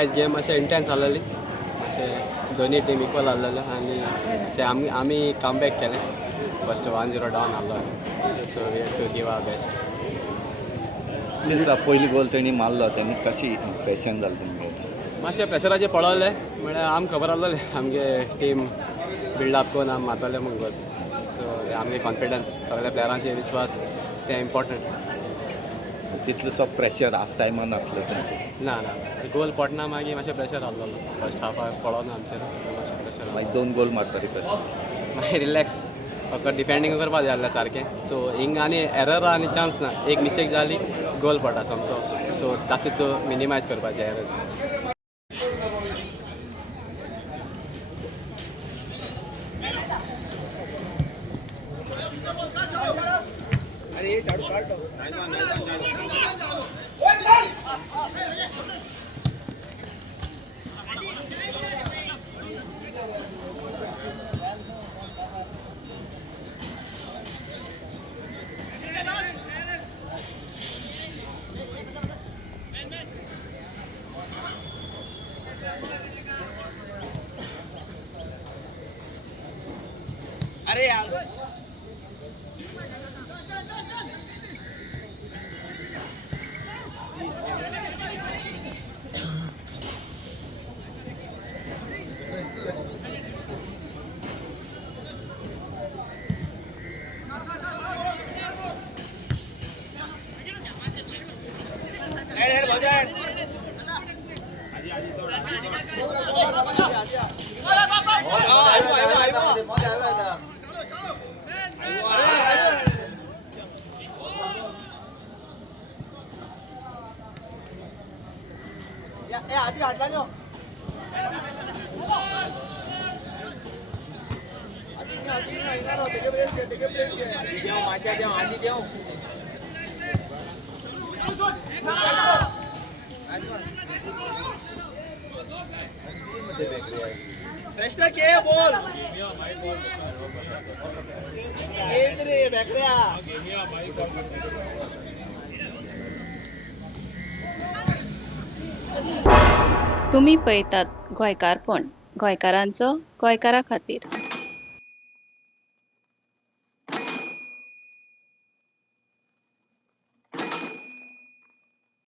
आयज गेम अशें इंटेन्स जाल्ली, अशें दोनी टीम इक्वल आसलेले आनी अशें आमी कमबॅक केलें. फस्ट 1-0 डावन आहलो, so we had to give our best. दिसता पयली गोल तेणी मारलो, तेणी कशी इम्प्रेशन जालें तुमकां? मातशें प्रेशराचेर पडलें, म्हळ्यार आमकां खबर आसलेलें आमगे टीम बिल्डअप करून आमी मारतले म्हूण गोल. सो आमगे कॉन्फिडन्स, सगळ्या प्लेयरांचेर विश्वास, तें इम्पॉर्टंट. तितलोसो प्रेशर हाफ टायमान आसलो तुमचो? ना ना, गोल पडना मागीर मातशें प्रेशर आसलेलो. फस्ट हाफाक पडोना आमचेर, मातशें प्रेशर. मागीर 2 गोल मारतरी कशें? मागीर रिलॅक्स, फकत डिफेंडींग करपा जाय आसलें सारकें. सो हिंग आनी एरर आनी चान्स ना, एक मिस्टेक जाली गोल पडटा समजो. सो तातूंत मिनिमायज करपाचें एरर्स. अरे यार आधी हटला नो प्रश्न के बोल रे बॅकऱ्या. तुम्ही पळयतात गोंयकारपण, गोंयकारांचो गोंयकारा खातीर.